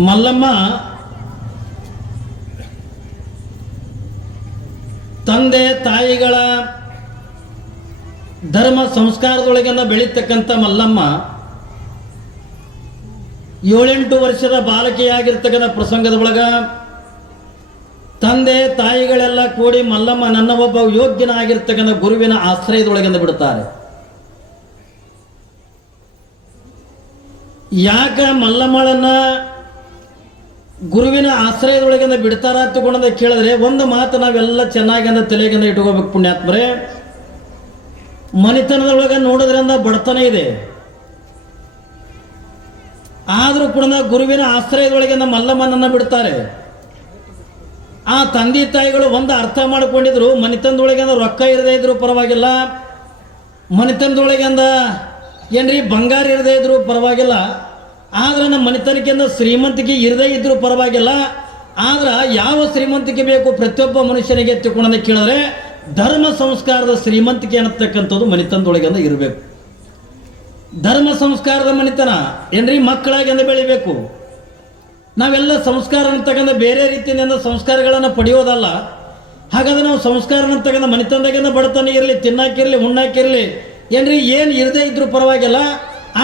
ಮಲ್ಲಮ್ಮ ತಂದೆ ತಾಯಿಗಳ ಧರ್ಮ ಸಂಸ್ಕಾರದೊಳಗೆಲ್ಲ ಬೆಳೀತಕ್ಕಂಥ ಮಲ್ಲಮ್ಮ ಏಳೆಂಟು ವರ್ಷದ ಬಾಲಕಿಯಾಗಿರ್ತಕ್ಕಂಥ ಪ್ರಸಂಗದ ಒಳಗ ತಂದೆ ತಾಯಿಗಳೆಲ್ಲ ಕೂಡಿ ಮಲ್ಲಮ್ಮ ನನ್ನ ಒಬ್ಬ ಯೋಗ್ಯನಾಗಿರ್ತಕ್ಕಂಥ ಗುರುವಿನ ಆಶ್ರಯದೊಳಗಿಂದ ಬಿಡುತ್ತಾರೆ ಯಾಕ ಮಲ್ಲಮ್ಮಳನ್ನ ಗುರುವಿನ ಆಶ್ರಯದೊಳಗಿಂದ ಬಿಡ್ತಾರ ತಗೊಂಡಂದ ಕೇಳಿದ್ರೆ ಒಂದು ಮಾತು ನಾವೆಲ್ಲ ಚೆನ್ನಾಗಿ ಅಂದ ತಲೆಗಿಂದ ಇಟ್ಕೋಬೇಕು ಪುಣ್ಯಾತ್ಮರೇ. ಮನೆತನದೊಳಗೆ ನೋಡೋದ್ರಿಂದ ಬಡತನ ಇದೆ. ಆದರೂ ಕೂಡ ಗುರುವಿನ ಆಶ್ರಯದೊಳಗಿಂದ ಮಲ್ಲಮ್ಮನನ್ನ ಬಿಡ್ತಾರೆ. ಆ ತಂದೆ ತಾಯಿಗಳು ಒಂದು ಅರ್ಥ ಮಾಡ್ಕೊಂಡಿದ್ರು, ಮನೆತನದೊಳಗಿಂದ ರೊಕ್ಕ ಇರದೇ ಇದ್ರು ಪರವಾಗಿಲ್ಲ. ಮನೆತನದೊಳಗಿಂದ ಏನ್ರಿ ಬಂಗಾರ ಇರದೇ ಇದ್ರು ಪರವಾಗಿಲ್ಲ. ಆದ್ರೆ ನಮ್ಮ ಮನೆತನಕ್ಕಿಂತ ಶ್ರೀಮಂತಿಕೆ ಇರದೇ ಇದ್ರು ಪರವಾಗಿಲ್ಲ. ಆದ್ರೆ ಯಾವ ಶ್ರೀಮಂತಿಕೆ ಬೇಕು ಪ್ರತಿಯೊಬ್ಬ ಮನುಷ್ಯನಿಗೆ ತಿಳ್ಕೊಂಡ ಕೇಳಿದ್ರೆ ಧರ್ಮ ಸಂಸ್ಕಾರದ ಶ್ರೀಮಂತಿಕೆ ಅನ್ನತಕ್ಕಂಥದ್ದು ಮನೆತನದೊಳಗಿಂದ ಇರಬೇಕು. ಧರ್ಮ ಸಂಸ್ಕಾರದ ಮನೆತನ ಏನ್ರಿ? ಮಕ್ಕಳಾಗಿಂದ ಬೆಳಿಬೇಕು? ನಾವೆಲ್ಲ ಸಂಸ್ಕಾರ ಅಂತಕ್ಕಂಥ ಬೇರೆ ರೀತಿಯಿಂದ ಸಂಸ್ಕಾರಗಳನ್ನು ಪಡೆಯೋದಲ್ಲ. ಹಾಗಾದ್ರೆ ನಾವು ಸಂಸ್ಕಾರ ಅಂತಕ್ಕಂಥ ಮನೆತನದಾಗಿಂದ ಬಡತನ ಇರಲಿ, ತಿನ್ನಾಕಿರಲಿ, ಉಣ್ಣಾಕಿರಲಿ, ಏನ್ರಿ? ಏನು ಇರದೇ ಇದ್ರೂ ಪರವಾಗಿಲ್ಲ.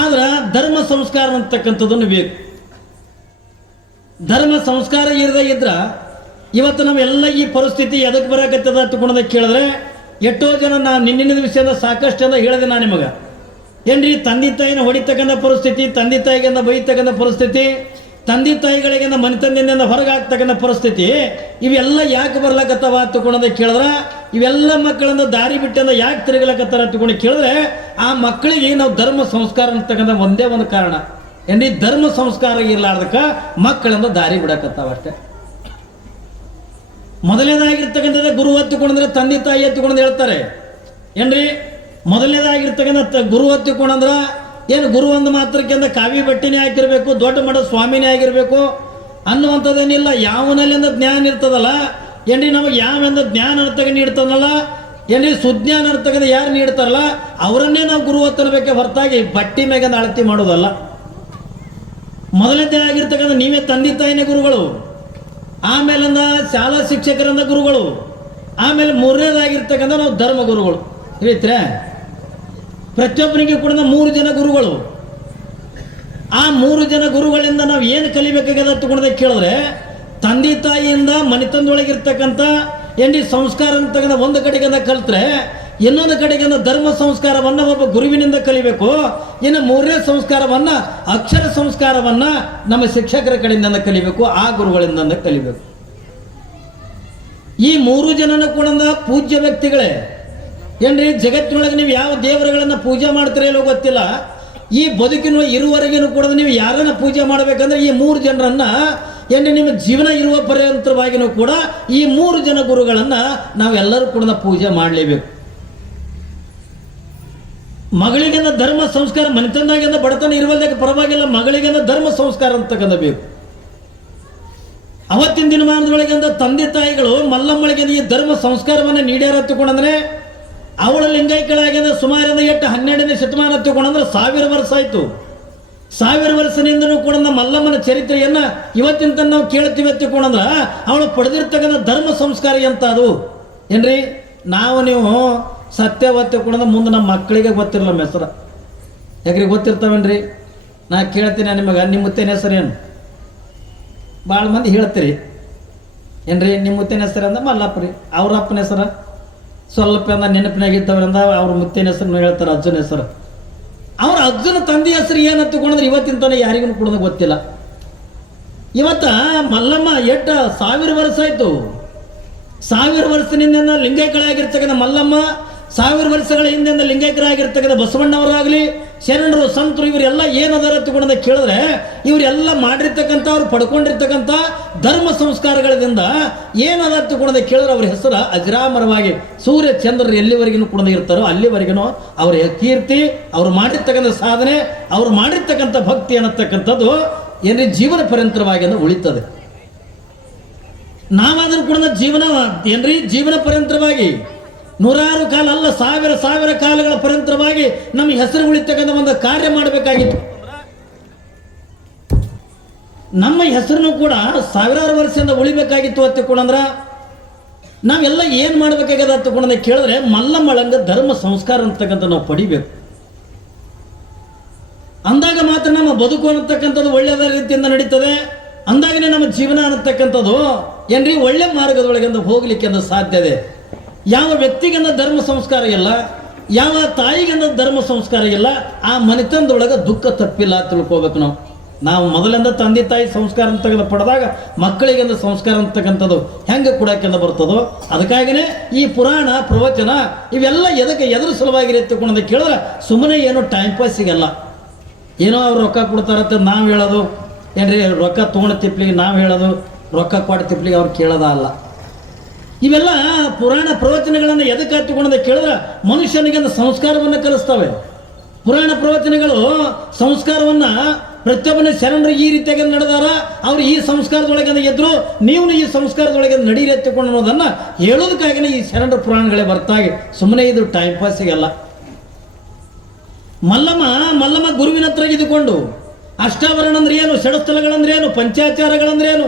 ಆದ್ರೆ ಧರ್ಮ ಸಂಸ್ಕಾರ ಅಂತಕ್ಕಂಥದ್ದನ್ನು ಬೇಕು ಧರ್ಮ ಸಂಸ್ಕಾರ ಇರದೇ ಇದ್ರೆ ಇವತ್ತು ನಾವೆಲ್ಲ ಈ ಪರಿಸ್ಥಿತಿ ಎದಕ್ಕೆ ಬರಕತ್ತದ ತಗೊಂಡದ ಕೇಳಿದ್ರೆ ಎಷ್ಟೋ ಜನ ನಾನು ನಿನ್ನಿನ ವಿಷಯದ ಸಾಕಷ್ಟು ಅಂತ ಹೇಳಿದೆ ನಾನು ನಿಮಗೆ. ಏನ್ರಿ ತಂದೆ ತಾಯಿನ ಹೊಡಿತಕ್ಕಂಥ ಪರಿಸ್ಥಿತಿ, ತಂದೆ ತಾಯಿಗಿಂದ ಬೈತಕ್ಕಂಥ ಪರಿಸ್ಥಿತಿ, ತಂದೆ ತಾಯಿಗಳಿಗಿಂತ ಮನೆತನದಿಂದ ಹೊರಗೆ ಆಗ್ತಕ್ಕಂಥ ಪರಿಸ್ಥಿತಿ, ಇವೆಲ್ಲ ಯಾಕೆ ಬರ್ಲಕತ್ತವ ತಗೊಂಡದ ಕೇಳಿದ್ರೆ ಇವೆಲ್ಲ ಮಕ್ಕಳಿಂದ ದಾರಿ ಬಿಟ್ಟಂದ ಯಾಕೆ ತಿರುಗಲಕತ್ತಾರ ತಿಳ್ಕೊಂಡು ಕೇಳಿದ್ರೆ, ಆ ಮಕ್ಕಳಿಗೆ ನಾವು ಧರ್ಮ ಸಂಸ್ಕಾರ ಅಂತಕ್ಕಂಥ ಒಂದೇ ಒಂದು ಕಾರಣ. ಏನ್ರಿ ಧರ್ಮ ಸಂಸ್ಕಾರ ಇರ್ಲಾರ್ದಕ್ಕ ಮಕ್ಕಳನ್ನ ದಾರಿ ಬಿಡಕತ್ತಾವ ಅಷ್ಟೇ. ಮೊದಲನೇದಾಗಿರ್ತಕ್ಕಂಥದ್ದು ಗುರು ಹತ್ತಿಕೊಂಡ್ರೆ ತಂದೆ ತಾಯಿ ಹತ್ತಿಕೊಂಡು ಹೇಳ್ತಾರೆ. ಏನ್ರಿ? ಮೊದಲನೇದಾಗಿರ್ತಕ್ಕಂಥ ಗುರು ಹತ್ತಿಕೊಂಡಂದ್ರ ಏನು ಗುರು ಒಂದು ಮಾತ್ರಕ್ಕಿಂತ ಕಾವಿ ಬಟ್ಟಿನೇ ಹಾಕಿರ್ಬೇಕು ದೊಡ್ಡ ಮಠ ಸ್ವಾಮಿನೇ ಆಗಿರಬೇಕು ಅನ್ನುವಂಥದ್ದೇನಿಲ್ಲ. ಯಾವನಲ್ಲಿಂದ ಜ್ಞಾನ ಇರ್ತದಲ್ಲ ಏನ್ರಿ ನಮಗೆ ಯಾವೆಂದ ಜ್ಞಾನ ಅರ್ಥಕ ನೀಡ್ತಾನಲ್ಲ? ಏನ್ರಿ ಸುಜ್ಞಾನ ಅರ್ಥಕದ ಯಾರು ನೀಡ್ತಾರಲ್ಲ? ಅವರನ್ನೇ ನಾವು ಗುರು ಹತ್ತನಬೇಕೆ ಹೊರತಾಗಿ ಬಟ್ಟಿ ಮೇಗಂದ ಅಳತಿ ಮಾಡೋದಲ್ಲ. ಮೊದಲನೇ ಆಗಿರ್ತಕ್ಕಂಥ ನೀವೇ ತಂದೆ ತಾಯಿನೇ ಗುರುಗಳು. ಆಮೇಲಿಂದ ಶಾಲಾ ಶಿಕ್ಷಕರಿಂದ ಗುರುಗಳು. ಆಮೇಲೆ ಮೂರನೇದಾಗಿರ್ತಕ್ಕಂಥ ನಾವು ಧರ್ಮ ಗುರುಗಳು. ತಿಳಿತ್ರೆ? ಪ್ರತಿಯೊಬ್ಬರಿಗೆ ಕೂಡ ಮೂರು ಜನ ಗುರುಗಳು. ಆ ಮೂರು ಜನ ಗುರುಗಳಿಂದ ನಾವು ಏನು ಕಲಿಬೇಕಾಗ್ಯದ ತಗೊಂಡೆ ಕೇಳಿದ್ರೆ ತಂದೆ ತಾಯಿಯಿಂದ ಮನೆತನದೊಳಗಿರ್ತಕ್ಕಂಥ ಎಂಡಿ ಸಂಸ್ಕಾರ ಅಂತಕ್ಕಂಥ ಒಂದು ಕಡೆಗಿಂದ ಕಲಿತ್ರೆ, ಇನ್ನೊಂದು ಕಡೆಗಿಂದ ಧರ್ಮ ಸಂಸ್ಕಾರವನ್ನು ಒಬ್ಬ ಗುರುವಿನಿಂದ ಕಲಿಬೇಕು. ಇನ್ನು ಮೂರನೇ ಸಂಸ್ಕಾರವನ್ನು ಅಕ್ಷರ ಸಂಸ್ಕಾರವನ್ನು ನಮ್ಮ ಶಿಕ್ಷಕರ ಕಡೆಯಿಂದ ಕಲಿಬೇಕು, ಆ ಗುರುಗಳಿಂದ ಕಲಿಬೇಕು. ಈ ಮೂರು ಜನನ ಕೂಡ ಪೂಜ್ಯ ವ್ಯಕ್ತಿಗಳೇ, ಏನ್ರಿ, ಜಗತ್ತಿನೊಳಗೆ ನೀವು ಯಾವ ದೇವರುಗಳನ್ನ ಪೂಜೆ ಮಾಡ್ತೀರ ಇಲ್ಲೋ ಗೊತ್ತಿಲ್ಲ. ಈ ಬದುಕಿನ ಇರುವರೆಗೂ ಕೂಡ ನೀವು ಯಾರನ್ನ ಪೂಜೆ ಮಾಡಬೇಕಂದ್ರೆ ಈ ಮೂರು ಜನರನ್ನ ಏನ್ರಿ ನಿಮ್ಮ ಜೀವನ ಇರುವ ಪರ್ಯಂತರವಾಗಿನೂ ಕೂಡ ಈ ಮೂರು ಜನ ಗುರುಗಳನ್ನ ನಾವೆಲ್ಲರೂ ಕೂಡ ಪೂಜೆ ಮಾಡಲೇಬೇಕು. ಮಗಳಿಗೆನ ಧರ್ಮ ಸಂಸ್ಕಾರ, ಮನೆತನದಾಗಿಂದ ಬಡತನ ಇರುವುದಕ್ಕೆ ಪರವಾಗಿಲ್ಲ ಮಗಳಿಗೆನ ಧರ್ಮ ಸಂಸ್ಕಾರ ಅಂತಕ್ಕಂಥ ಬೇಕು ಅವತ್ತಿನ ದಿನಮಾನದೊಳಗಿಂದ ತಂದೆ ತಾಯಿಗಳು ಮಲ್ಲಮ್ಮಳಿಗೆ ಈ ಧರ್ಮ ಸಂಸ್ಕಾರವನ್ನು ನೀಡ್ಯಾರ ತಗೊಂಡಂದ್ರೆ, ಅವಳ ಲಿಂಗೈಕ್ಯಳಾಗಿಂದ ಸುಮಾರಿಂದ ಎಟ್ಟು ಹನ್ನೆರಡನೇ ಶತಮಾನ ತಗೊಂಡಂದ್ರೆ ಸಾವಿರ ವರ್ಷ ಆಯ್ತು. ಸಾವಿರ ವರ್ಷದಿಂದನೂ ಕೂಡ ನಮ್ಮ ಮಲ್ಲಮ್ಮನ ಚರಿತ್ರೆಯನ್ನ ಇವತ್ತಿನ ನಾವು ಕೇಳ್ತೀವಿ ತಗೊಂಡಂದ್ರ ಅವಳು ಪಡೆದಿರ್ತಕ್ಕಂಥ ಧರ್ಮ ಸಂಸ್ಕಾರ ಎಂತ ಅದು? ಏನ್ರಿ? ನಾವು ನೀವು ಸತ್ಯವತ್ತ ಕೂಡ ಮುಂದೆ ನಮ್ಮ ಮಕ್ಕಳಿಗೆ ಗೊತ್ತಿರಲ್ಲ ನಮ್ಮ ಹೆಸರು ಯಾಕ್ರಿ ಗೊತ್ತಿರ್ತಾವೇನ್ರಿ? ನಾ ಕೇಳ್ತೀನಿ ನಿಮಗೆ, ನಿಮ್ಮ ಮುತ್ತೇನ ಹೆಸರೇನು ಭಾಳ ಮಂದಿ ಹೇಳ್ತೀರಿ. ಏನ್ರಿ, ನಿಮ್ಮ ಮುತ್ತೇನ ಹೆಸರು ಅಂದ್ರೆ ಮಲ್ಲಪ್ಪರಿ. ಅವ್ರ ಅಪ್ಪನ ಹೆಸರು? ಸ್ವಲ್ಪ ಅಂದ ನೆನಪಿನಾಗಿದ್ದವ್ರಿಂದ ಅವ್ರ ಮುತ್ತಿನ ಹೆಸರು ಹೇಳ್ತಾರೆ ಅಜ್ಜನ ಹೆಸರು. ಅವ್ರ ಅಜ್ಜನ ತಂದೆ ಹೆಸರು ಏನು ತಗೊಂಡ್ರೆ ಇವತ್ತಿನ ತನಕ ಯಾರಿಗೂ ಕೂಡ ಗೊತ್ತಿಲ್ಲ. ಇವತ್ತ ಮಲ್ಲಮ್ಮ ಎಟ್ಟ ಸಾವಿರ ವರ್ಷ ಆಯ್ತು. ಸಾವಿರ ವರ್ಷದಿಂದ ಲಿಂಗೈಕಳಾಗಿರ್ತಕ್ಕಂಥ ಮಲ್ಲಮ್ಮ ಸಾವಿರ ವರ್ಷಗಳ ಹಿಂದಿಂದ ಲಿಂಗೈಕ್ಯರಾಗಿರ್ತಕ್ಕಂಥ ಬಸವಣ್ಣವರಾಗಲಿ, ಶರಣರು, ಸಂತರು, ಇವರೆಲ್ಲ ಏನದಾರ ತಗೊಂಡ ಕೇಳಿದ್ರೆ ಇವರೆಲ್ಲ ಮಾಡಿರ್ತಕ್ಕಂಥ ಅವ್ರು ಪಡ್ಕೊಂಡಿರ್ತಕ್ಕಂಥ ಧರ್ಮ ಸಂಸ್ಕಾರಗಳಿಂದ ಏನದ ತಗೊಂಡ ಕೇಳಿದ್ರೆ ಅವ್ರ ಹೆಸರು ಅಜರಾಮರವಾಗಿ ಸೂರ್ಯ ಚಂದ್ರರು ಎಲ್ಲಿವರೆಗೂ ಕೂಡ ಇರ್ತಾರೋ ಅಲ್ಲಿವರೆಗೂ ಅವರ ಕೀರ್ತಿ, ಅವ್ರು ಮಾಡಿರ್ತಕ್ಕಂಥ ಸಾಧನೆ, ಅವ್ರು ಮಾಡಿರ್ತಕ್ಕಂಥ ಭಕ್ತಿ ಅನ್ನತಕ್ಕಂಥದ್ದು ಏನ್ರಿ ಜೀವನ ಪರ್ಯಂತರವಾಗಿ ಅಂದ್ರೆ ಉಳಿತದೆ. ನಾವಾದ್ರೂ ಕೂಡ ಜೀವನ ಏನ್ರಿ ಜೀವನ ಪರ್ಯಂತರವಾಗಿ ನೂರಾರು ಕಾಲ ಅಲ್ಲ, ಸಾವಿರ ಸಾವಿರ ಕಾಲಗಳ ಪರಂತರವಾಗಿ ನಮ್ಮ ಹೆಸರು ಉಳಿತಕ್ಕಂಥ ಒಂದು ಕಾರ್ಯ ಮಾಡಬೇಕಾಗಿತ್ತು. ನಮ್ಮ ಹೆಸರನ್ನು ಕೂಡ ಸಾವಿರಾರು ವರ್ಷದಿಂದ ಉಳಿಬೇಕಾಗಿತ್ತು ಅಂತ ತಿಳ್ಕೊಂಡ್ರ ನಾವೆಲ್ಲ ಏನು ಮಾಡ್ಬೇಕಾಗ್ಯದ ಅಂತ ಕೂಡ ಕೇಳಿದ್ರೆ ಮಲ್ಲಮ್ಮಳಂಗ ಧರ್ಮ ಸಂಸ್ಕಾರ ಅಂತಕ್ಕಂಥ ನಾವು ಪಡಿಬೇಕು. ಅಂದಾಗ ಮಾತ್ರ ನಮ್ಮ ಬದುಕು ಅನ್ನತಕ್ಕಂಥದ್ದು ಒಳ್ಳೆಯದ ರೀತಿಯಿಂದ ನಡೀತದೆ. ಅಂದಾಗನೇ ನಮ್ಮ ಜೀವನ ಅನ್ನತಕ್ಕಂಥದ್ದು ಏನ್ರಿ? ಒಳ್ಳೆ ಮಾರ್ಗದೊಳಗಿಂದ ಹೋಗ್ಲಿಕ್ಕೆ ಸಾಧ್ಯತೆ. ಯಾವ ವ್ಯಕ್ತಿಗನ್ನ ಧರ್ಮ ಸಂಸ್ಕಾರ ಇಲ್ಲ, ಯಾವ ತಾಯಿಗೆಂದ ಧರ್ಮ ಸಂಸ್ಕಾರ ಇಲ್ಲ, ಆ ಮನೆತನದೊಳಗೆ ದುಃಖ ತಪ್ಪಿಲ್ಲ ಅಂತ ತಿಳ್ಕೊಬೇಕು ನಾವು. ನಾವು ಮೊದಲಿಂದ ತಂದೆ ತಾಯಿ ಸಂಸ್ಕಾರ ಅಂತಕ್ಕಂಥ ಪಡೆದಾಗ ಮಕ್ಕಳಿಗೆಂದ ಸಂಸ್ಕಾರ ಅಂತಕ್ಕಂಥದ್ದು ಹೆಂಗೆ ಕೊಡೋಕೆಂದ ಬರ್ತದೋ, ಅದಕ್ಕಾಗಿನೇ ಈ ಪುರಾಣ, ಪ್ರವಚನ ಇವೆಲ್ಲ ಎದಕ್ಕೆ ಎದುರು ಸಲುವಾಗಿ ಅಂತ ಕೇಳಿದ್ರೆ ಸುಮ್ಮನೆ ಏನೋ ಟೈಮ್ ಪಾಸ್ ಸಿಗಲ್ಲ ಏನೋ ಅವ್ರು ರೊಕ್ಕ ಕೊಡ್ತಾರಂತ ನಾವು ಹೇಳೋದು, ಏನ್ರಿ ರೊಕ್ಕ ತೊಗೊಂಡು ತಿಪ್ಲಿಗೆ ನಾವು ಹೇಳೋದು, ರೊಕ್ಕ ಕೊಟ್ಟು ತಿಪ್ಲಿಗೆ ಅವ್ರು ಕೇಳೋದ ಅಲ್ಲ. ಇವೆಲ್ಲ ಪುರಾಣ ಪ್ರವಚನಗಳನ್ನು ಎದಕ್ಕೆ ಹತ್ತಿಕೊಂಡ ಕೇಳಿದ್ರೆ ಮನುಷ್ಯನಿಗೆ ಸಂಸ್ಕಾರವನ್ನು ಕಲಿಸ್ತವೆ. ಪುರಾಣ ಪ್ರವಚನಗಳು ಸಂಸ್ಕಾರವನ್ನ ಪ್ರತಿಯೊಬ್ಬನ ಶರಣರು ಈ ರೀತಿಯಾಗಿ ನಡೆದಾರ, ಅವ್ರು ಈ ಸಂಸ್ಕಾರದೊಳಗೆ ಎದ್ರು ನೀವು ಈ ಸಂಸ್ಕಾರದೊಳಗೆ ನಡೀರಿ ಎತ್ತಿಕೊಂಡು ಅನ್ನೋದನ್ನ ಹೇಳೋದಕ್ಕಾಗಿನೇ ಈ ಶರಣರ ಪುರಾಣಗಳೇ ಬರ್ತಾವೆ ಸುಮ್ಮನೆ ಇದು ಟೈಮ್ ಪಾಸಿಗೆಲ್ಲ ಮಲ್ಲಮ್ಮ ಮಲ್ಲಮ್ಮ ಗುರುವಿನ ಹತ್ರ ಇದ್ದುಕೊಂಡು ಅಷ್ಟಾವರಣ ಅಂದ್ರೆ ಏನು ಷಡಸ್ಥಳಗಳಂದ್ರೆ ಏನು, ಪಂಚಾಚಾರಗಳಂದ್ರೆ ಏನು,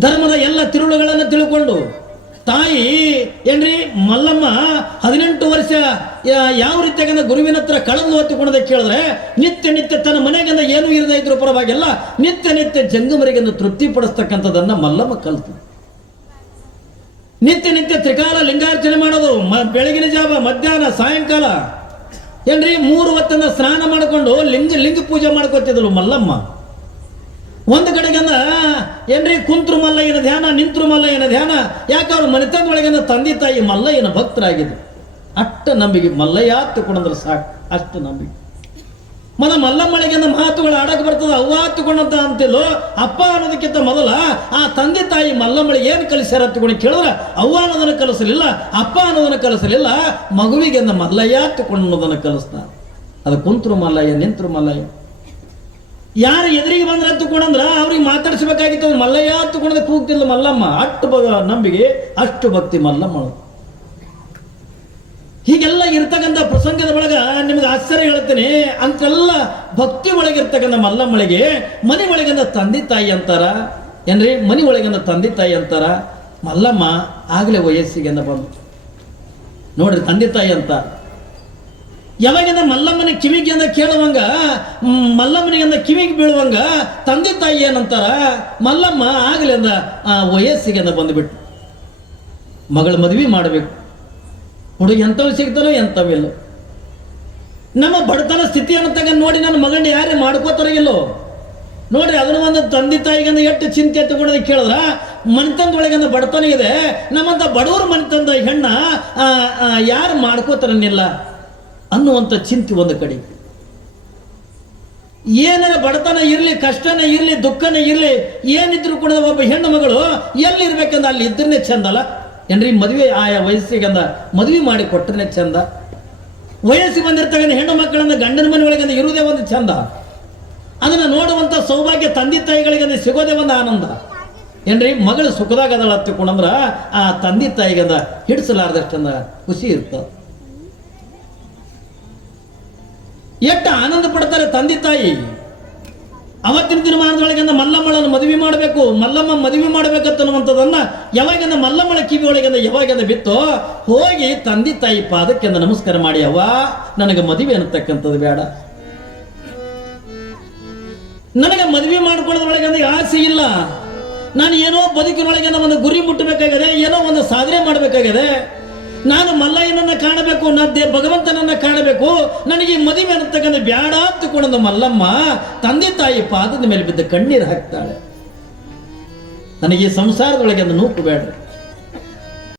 ಧರ್ಮದ ಎಲ್ಲ ತಿರುಳುಗಳನ್ನು ತಿಳ್ಕೊಂಡು ತಾಯಿ, ಏನ್ರಿ, ಮಲ್ಲಮ್ಮ, ಹದಿನೆಂಟು ವರ್ಷ ಯಾವ ರೀತಿಯಾಗಂದ ಗುರುವಿನ ಹತ್ರ ಕಳೆದು ಹೊತ್ತುಕೊಂಡದ ಕೇಳಿದ್ರೆ, ನಿತ್ಯ ನಿತ್ಯ ತನ್ನ ಮನೆಗಿಂದ ಏನು ಇರದೇ ಇದ್ರು ಪರವಾಗಿಲ್ಲ, ನಿತ್ಯ ನಿತ್ಯ ಜಂಗಮರಿಗೆಂದು ತೃಪ್ತಿ ಪಡಿಸ್ತಕ್ಕಂಥದ್ದನ್ನ ಮಲ್ಲಮ್ಮ ಕಲ್ತು ನಿತ್ಯ ನಿತ್ಯ ತ್ರಿಕಾಲ ಲಿಂಗಾರ್ಚನೆ ಮಾಡೋದು, ಮ- ಬೆಳಗಿನ ಜಾವ, ಮಧ್ಯಾಹ್ನ, ಸಾಯಂಕಾಲ. ಏನ್ರಿ, ಮೂರು ಹೊತ್ತನ್ನ ಸ್ನಾನ ಮಾಡಿಕೊಂಡು ಲಿಂಗ ಲಿಂಗ ಪೂಜೆ ಮಾಡ್ಕೊತಿದ್ರು ಮಲ್ಲಮ್ಮ. ಒಂದು ಕಡೆಗಂದ ಏನ್ರಿ, ಕುಂತ್ರು ಮಲ್ಲಯ್ಯನ ಧ್ಯಾನ, ನಿಂತ್ರು ಮಲ್ಲಯ್ಯನ ಧ್ಯಾನ, ಯಾಕೆ ಅವ್ರ ಮನೆತನದೊಳಗಿಂದ ತಂದೆ ತಾಯಿ ಮಲ್ಲಯ್ಯನ ಭಕ್ತರಾಗಿದ್ರು? ಅಷ್ಟ ನಂಬಿಕೆ. ಮಲ್ಲಯ್ಯ ತಗೊಂಡ್ರೆ ಸಾಕು, ಅಷ್ಟು ನಂಬಿಕೆ. ಮನ ಮಲ್ಲಮ್ಮಳಿಗೆಂದ ಮಾತುಗಳು ಆಡಕ್ ಬರ್ತದ, ಅವ್ವ ತಗೊಂಡಂತ ಅಂತಿಲ್ಲೋ, ಅಪ್ಪ ಅನ್ನೋದಕ್ಕಿಂತ ಮೊದಲ, ಆ ತಂದೆ ತಾಯಿ ಮಲ್ಲಮ್ಮಳಿಗೆ ಏನು ಕಲಿಸ್ಯಾರ ತಗೊಂಡು ಕೇಳಿದ್ರೆ, ಅವ್ವ ಅನ್ನೋದನ್ನ ಕಲಿಸಲಿಲ್ಲ, ಅಪ್ಪ ಅನ್ನೋದನ್ನ ಕಲಿಸಲಿಲ್ಲ ಮಗುವಿಗೆ ಮಲ್ಲಯ್ಯ ತಗೊಂಡು ಅನ್ನೋದನ್ನ ಕಲಿಸ್ತಾರೆ. ಅದು ಕುಂತ್ರು ಮಲ್ಲಯ್ಯ, ನಿಂತ್ರು ಮಲ್ಲಯ್ಯ. ಯಾರು ಎದುರಿಗೆ ಬಂದ್ರೆ ತಗೊಂಡಂದ್ರ ಅವ್ರಿಗೆ ಮಾತಾಡಿಸ್ಬೇಕಾಗಿತ್ತು ಮಲ್ಲಯ್ಯ ತಗೊಂಡ್ರೆ ಕೂಗ್ತಿಲ್ಲ ಮಲ್ಲಮ್ಮ. ಅಷ್ಟು ಬ ನಂಬಿಗೆ ಅಷ್ಟು ಭಕ್ತಿ ಮಲ್ಲಮ್ಮ ಹೀಗೆಲ್ಲ ಇರ್ತಕ್ಕಂಥ ಪ್ರಸಂಗದ ಒಳಗ ನಿಮಗೆ ಆಶ್ಚರ್ಯ ಹೇಳ್ತೇನೆ ಅಂತೆಲ್ಲ ಭಕ್ತಿ ಒಳಗಿರ್ತಕ್ಕಂಥ ಮಲ್ಲಮ್ಮಳಿಗೆ ಮನೆ ಒಳಗಿಂದ ತಂದೆ ತಾಯಿ ಅಂತಾರ. ಏನ್ರಿ? ಮನೆ ಒಳಗಿಂದ ತಂದೆ ತಾಯಿ ಅಂತಾರ. ಮಲ್ಲಮ್ಮ ಆಗಲೇ ವಯಸ್ಸಿಗೆ ಬಂದು ನೋಡ್ರಿ ತಂದೆ ತಾಯಿ ಅಂತ. ಯಾವಾಗಿಂದ ಮಲ್ಲಮ್ಮನ ಕಿವಿಗೆ ಅಂದ ಕೇಳುವಂಗ ಮಲ್ಲಮ್ಮನಿಗೆ ಅಂದ ಕಿವಿಗೆ ಬೀಳುವಂಗ, ತಂದೆ ತಾಯಿ ಏನಂತಾರ, ಮಲ್ಲಮ್ಮ ಆಗಲಿ ಅಂದ ಆ ವಯಸ್ಸಿಗೆ ಅಂದ ಬಂದುಬಿಟ್ಟು ಮಗಳ ಮದುವೆ ಮಾಡಬೇಕು. ಹುಡುಗಿ ಎಂಥವು ಸಿಗ್ತಾರೋ ಎಂಥವಿಲ್ಲ ನಮ್ಮ ಬಡತನ ಸ್ಥಿತಿ ತಗ ನೋಡಿ ನನ್ನ ಮಗಳನ್ನ ಯಾರೇ ಮಾಡ್ಕೋತಾರ ಇಲ್ಲೋ. ನೋಡ್ರಿ, ಅದನ್ನ ಒಂದು ತಂದೆ ತಾಯಿಗಂದ ಎಷ್ಟು ಚಿಂತೆ ತಗೊಂಡದ ಕೇಳಿದ್ರ? ಮನೆತನದೊಳಗಂದ ಬಡತನ ಇದೆ. ನಮ್ಮಂತ ಬಡವರು ಮನೆತನದ ಹೆಣ್ಣ ಯಾರು ಮಾಡ್ಕೋತಾರನ್ನಿಲ್ಲ. ಅನ್ನುವಂಥ ಚಿಂತೆ ಒಂದು ಕಡೆ ಏನಾರ ಬಡತನ ಇರಲಿ, ಕಷ್ಟನೇ ಇರಲಿ, ದುಃಖನೇ ಇರಲಿ, ಏನಿದ್ರು ಕೂಡ ಒಬ್ಬ ಹೆಣ್ಣು ಮಗಳು ಎಲ್ಲಿರ್ಬೇಕಂದ ಅಲ್ಲಿ ಇದ್ರನ್ನೇ ಚಂದಲ್ಲ. ಏನ್ರಿ, ಮದುವೆ ಆಯಾ ವಯಸ್ಸಿಗೆ ಅಂದ ಮದುವೆ ಮಾಡಿ ಕೊಟ್ಟರೆ ಚಂದ. ವಯಸ್ಸಿಗೆ ಬಂದಿರ್ತಕ್ಕಂಥ ಹೆಣ್ಣು ಮಕ್ಕಳನ್ನ ಗಂಡನ ಮನೆ ಒಳಗಂದ ಇರುವುದೇ ಒಂದು ಚಂದ. ಅದನ್ನು ನೋಡುವಂಥ ಸೌಭಾಗ್ಯ ತಂದೆ ತಾಯಿಗಳಿಗೆ ಸಿಗೋದೇ ಒಂದು ಆನಂದ. ಏನ್ರಿ, ಮಗಳು ಸುಖದಾಗ ಹತ್ತಿಕೊಂಡಂದ್ರ ಆ ತಂದೆ ತಾಯಿಗಂದ ಹಿಡಿಸಲಾರ್ದಷ್ಟಂದ ಖುಷಿ ಇರ್ತದೆ. ಎಷ್ಟು ಆನಂದ ಪಡ್ತಾರೆ ತಂದೆ ತಾಯಿ? ಅವತ್ತಿನ ದಿನಮಾನದೊಳಗಿಂದ ಮಲ್ಲಮ್ಮಳನ್ನು ಮದುವೆ ಮಾಡಬೇಕು, ಮಲ್ಲಮ್ಮ ಮದುವೆ ಮಾಡಬೇಕಂತನ್ನುವಂಥದ್ದನ್ನು ಯಾವಾಗಿಂದ ಮಲ್ಲಮ್ಮಳ ಕಿವಿ ಒಳಗಿಂದ ಯಾವಾಗಿಂದ ಬಿತ್ತೋ ಹೋಗಿ ತಂದೆ ತಾಯಿ ಪಾದಕ್ಕೆ ನಮಸ್ಕಾರ ಮಾಡಿ, ಅವ್ವ, ನನಗೆ ಮದುವೆ ಅನ್ನತಕ್ಕಂಥದ್ದು ಬೇಡ. ನನಗೆ ಮದುವೆ ಮಾಡ್ಕೊಳ್ಳೋದ್ರೊಳಗಿಂದ ಆಸೆ ಇಲ್ಲ. ನಾನು ಏನೋ ಬದುಕಿನೊಳಗಿಂದ ಒಂದು ಗುರಿ ಮುಟ್ಟಬೇಕಾಗಿದೆ, ಏನೋ ಒಂದು ಸಾಧನೆ ಮಾಡಬೇಕಾಗಿದೆ. ನಾನು ಮಲ್ಲಯ್ಯನನ್ನ ಕಾಣಬೇಕು, ನಾ ದೇ ಭಗವಂತನನ್ನ ಕಾಣಬೇಕು, ನನಗೆ ಮದುವೆ ಅನ್ನತಕ್ಕಂಥ ಬ್ಯಾಡ ಅಂತಕೊಂಡ ಮಲ್ಲಮ್ಮ ತಂದೆ ತಾಯಿ ಪಾದದ ಮೇಲೆ ಬಿದ್ದ ಕಣ್ಣೀರು ಹಾಕ್ತಾಳೆ. ನನಗೆ ಸಂಸಾರದೊಳಗೆ ಅದು ನೂಕು ಬೇಡ